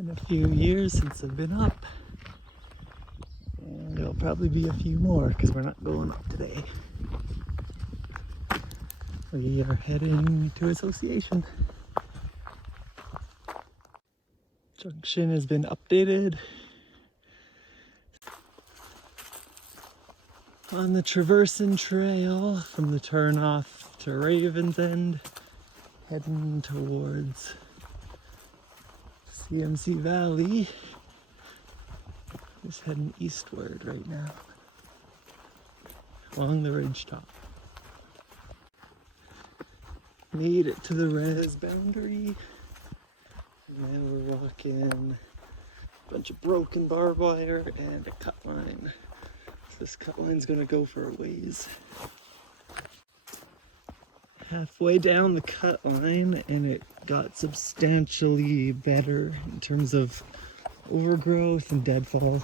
Been a few years since I've been up, and it'll probably be a few more because we're not going up today. We are heading to Association. Junction has been updated. On the Traversing Trail from the turnoff to Ravens End, heading towards CMC Valley. Just heading eastward right now along the ridge top. Made it to the res boundary. And now we're walking a bunch of broken barbed wire and a cut line. So this cut line's gonna go for a ways. Halfway down the cut line, and it got substantially better in terms of overgrowth and deadfall.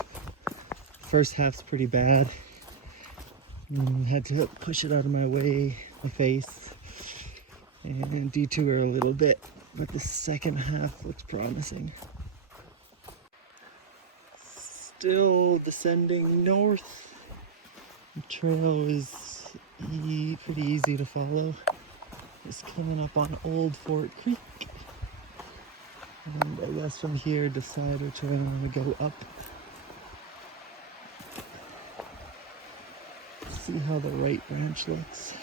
First half's pretty bad. Had to push it out of my way, my face, and detour a little bit, but the second half looks promising. Still descending north. The trail is pretty easy to follow. Just coming up on Old Fort Creek. And I guess from here decide which way I want to go up. See how the right branch looks.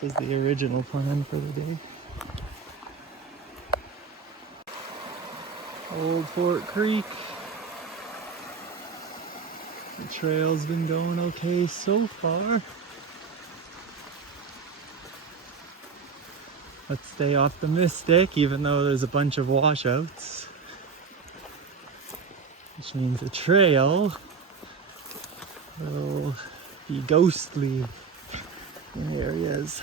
This is the original plan for the day. Old Fort Creek. The trail's been going okay so far. Let's stay optimistic, even though there's a bunch of washouts. Which means the trail will be ghostly in areas.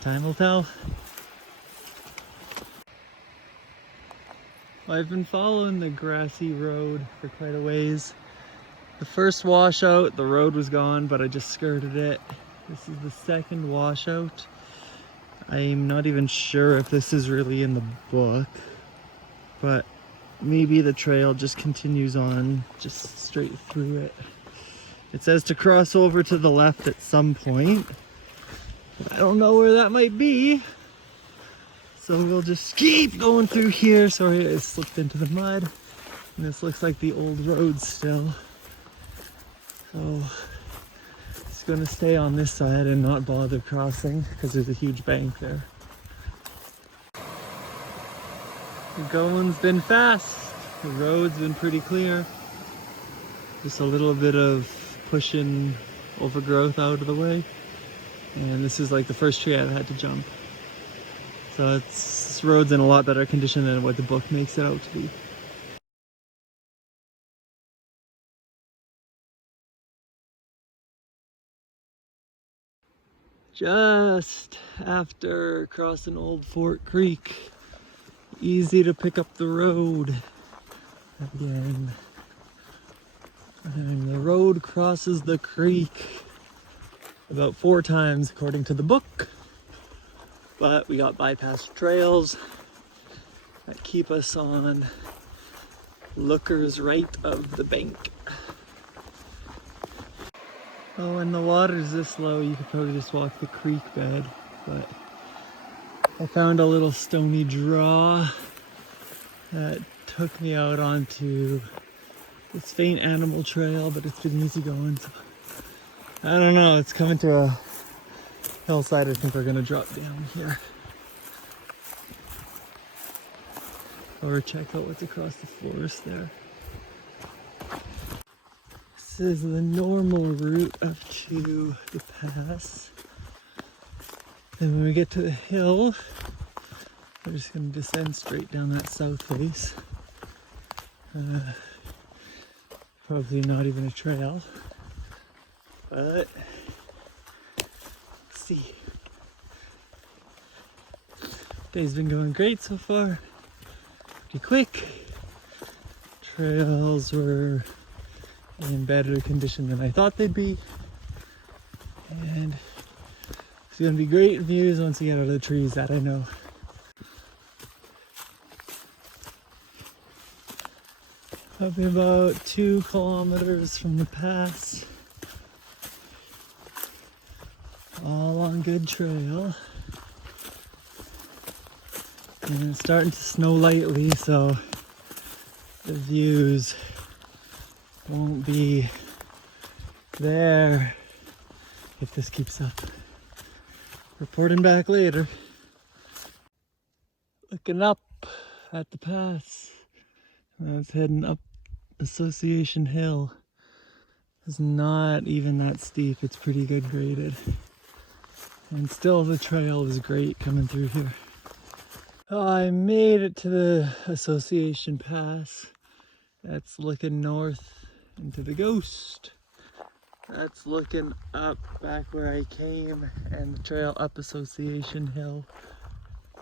Time will tell. I've been following the grassy road for quite a ways. The first washout, the road was gone, but I just skirted it. This is the second washout. I'm not even sure if this is really in the book, but maybe the trail just continues on just straight through it. It says to cross over to the left at some point. I don't know where that might be. So we'll just keep going through here. Sorry, I slipped into the mud. And this looks like the old road still. So it's gonna stay on this side and not bother crossing because there's a huge bank there. The going's been fast. The road's been pretty clear. Just a little bit of pushing overgrowth out of the way. And this is like the first tree I've had to jump. So this road's in a lot better condition than what the book makes it out to be. Just after crossing Old Fort Creek, easy to pick up the road again. And the road crosses the creek about 4 times according to the book. But we got bypass trails that keep us on lookers right of the bank. Oh, and the water's this low, you could probably just walk the creek bed, but I found a little stony draw that took me out onto this faint animal trail, but it's been easy going, so I don't know, it's coming to a hillside. I think we're gonna drop down here. Or check out what's across the forest there. This is the normal route up to the pass. And when we get to the hill, we're just gonna descend straight down that south face. Probably not even a trail, but let's see. Day's been going great so far. Pretty quick. Trails were in better condition than I thought they'd be. And it's gonna be great views once you get out of the trees, that I know. Probably about 2 kilometers from the pass. All on good trail. And it's starting to snow lightly, so the views won't be there if this keeps up. Reporting back later. Looking up at the pass. That's heading up Association Hill. It's not even that steep, it's pretty good graded. And still the trail is great coming through here. I made it to the Association Pass. That's looking north into the Ghost. That's looking up back where I came and the trail up Association Hill.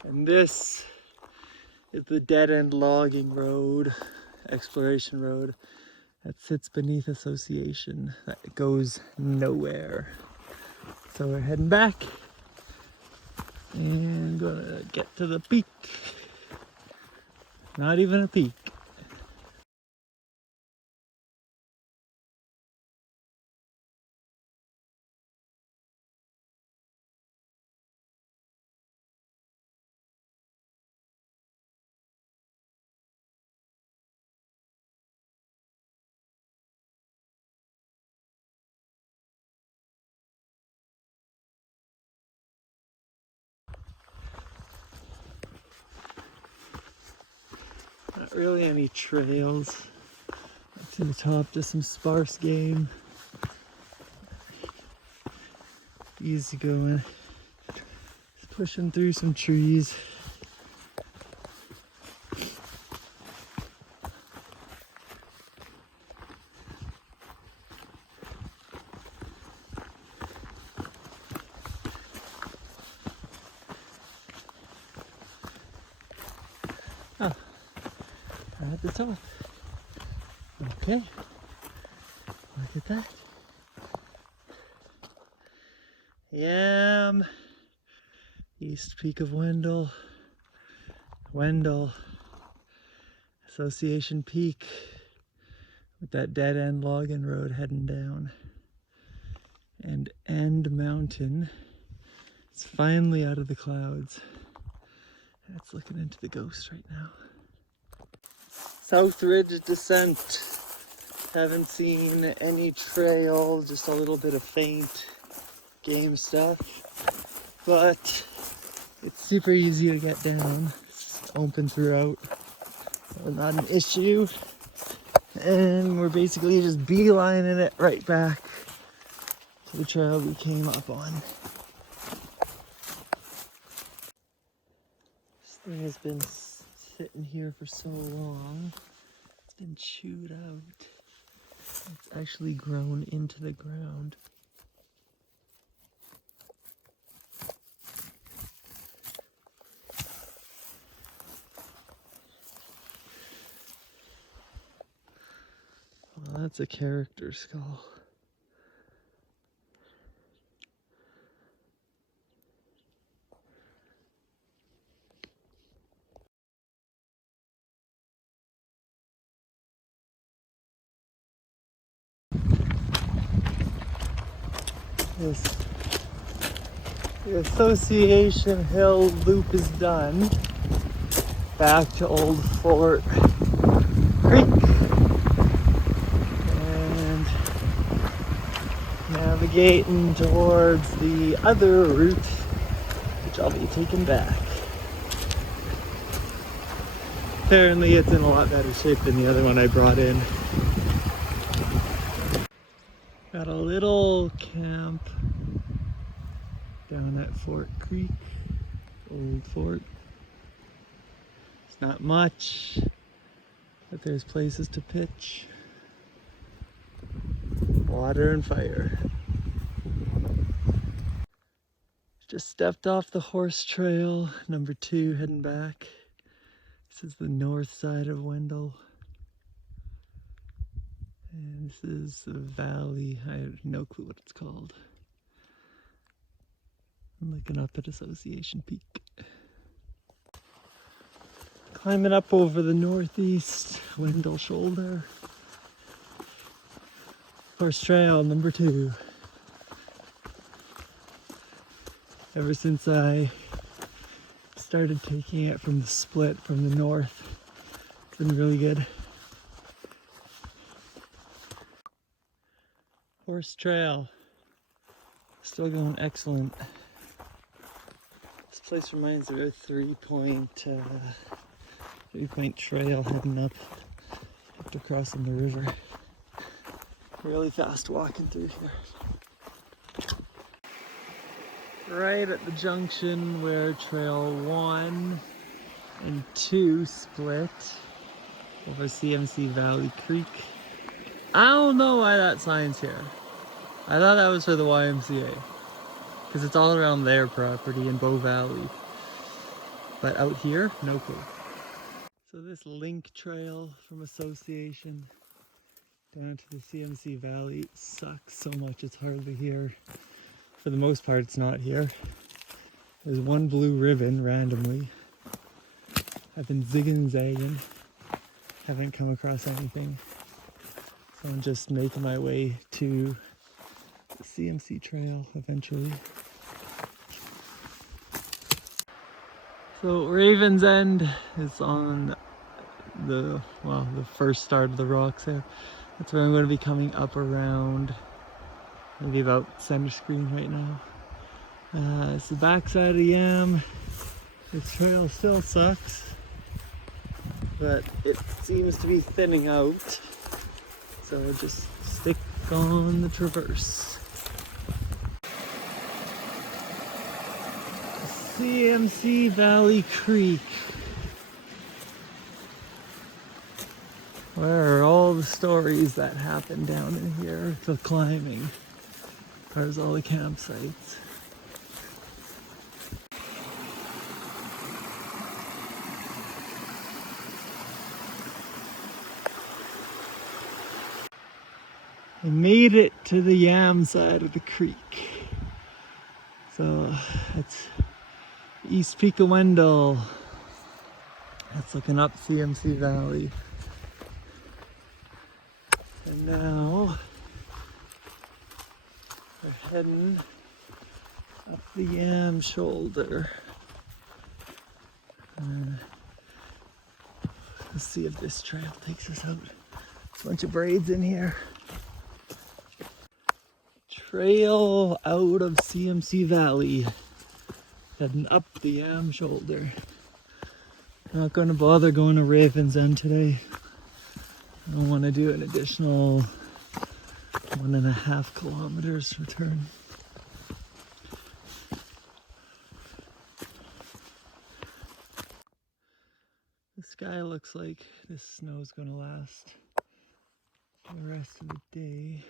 And this is the dead end logging road, exploration road, that sits beneath Association. That goes nowhere. So we're heading back and gonna get to the peak. Not even a peak. Not really any trails. Up to the top, just some sparse game. Easy going. Just pushing through some trees. Oh, at the top. Okay, look at that. Yam, East Peak of Wendell, Association Peak, with that dead end logging road heading down. And End Mountain, it's finally out of the clouds. It's looking into the Ghost right now. South Ridge descent. Haven't seen any trail, just a little bit of faint game stuff. But it's super easy to get down. It's open throughout. So not an issue. And we're basically just beelining it right back to the trail we came up on. This thing has been sitting here for so long. It's been chewed out. It's actually grown into the ground. Well, that's a character skull. The Association Hill loop is done. Back to Old Fort Creek. And navigating towards the other route, which I'll be taking back. Apparently it's in a lot better shape than the other one I brought in. Got a little camp down at Fort Creek, Old Fort. It's not much, but there's places to pitch. Water and fire. Just stepped off the horse trail, number 2, heading back. This is the north side of Wendell. And this is the valley. I have no clue what it's called. I'm looking up at Association Peak. Climbing up over the northeast Wendell shoulder. Horse trail number 2. Ever since I started taking it from the split from the north, it's been really good. Horse trail, still going excellent. This place reminds me of a 3-point trail heading up after crossing the river. Really fast walking through here. Right at the junction where trail 1 and 2 split over CMC Valley Creek. I don't know why that sign's here. I thought that was for the YMCA because it's all around their property in Bow Valley. But out here, no clue. So this link trail from Association down to the CMC Valley sucks so much it's hardly here. For the most part, it's not here. There's one blue ribbon randomly. I've been zigging and zagging. Haven't come across anything. So I'm just making my way to the CMC trail eventually. So Raven's End is on the first start of the rocks there. That's where I'm going to be coming up around maybe about center screen right now. It's the backside of Yam. This trail still sucks, but it seems to be thinning out. So just stick on the traverse. CMC Valley Creek. Where are all the stories that happen down in here to climbing? There's all the campsites. I made it to the Yam side of the creek. So that's East Peak of Wendell. That's looking up CMC Valley. And now we're heading up the Yam shoulder. Let's see if this trail takes us out. A bunch of braids in here. Trail out of CMC Valley, heading up the Yam shoulder. Not going to bother going to Raven's End today. I don't want to do an additional 1.5 kilometers return. The sky looks like this snow is going to last for the rest of the day.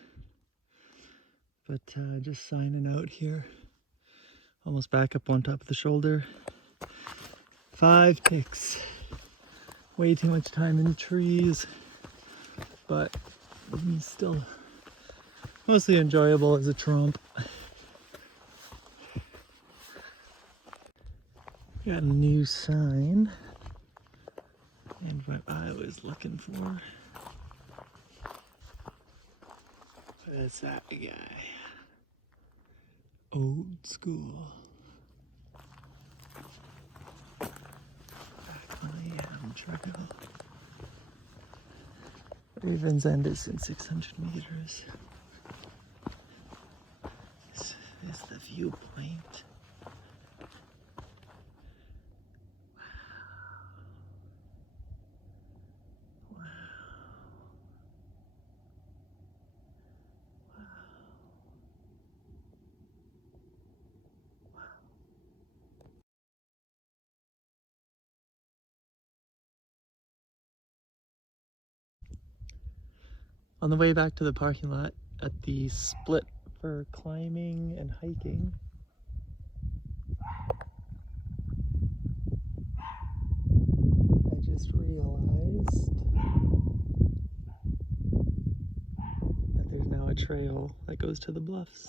But just signing out here. Almost back up on top of the shoulder. 5 ticks. Way too much time in the trees. But still mostly enjoyable as a tromp. Got a new sign. And what I was looking for. What's that guy? Old school. Back on the Yam trail. Raven's End is in 600 meters. This is the viewpoint. On the way back to the parking lot at the split for climbing and hiking, I just realized that there's now a trail that goes to the bluffs.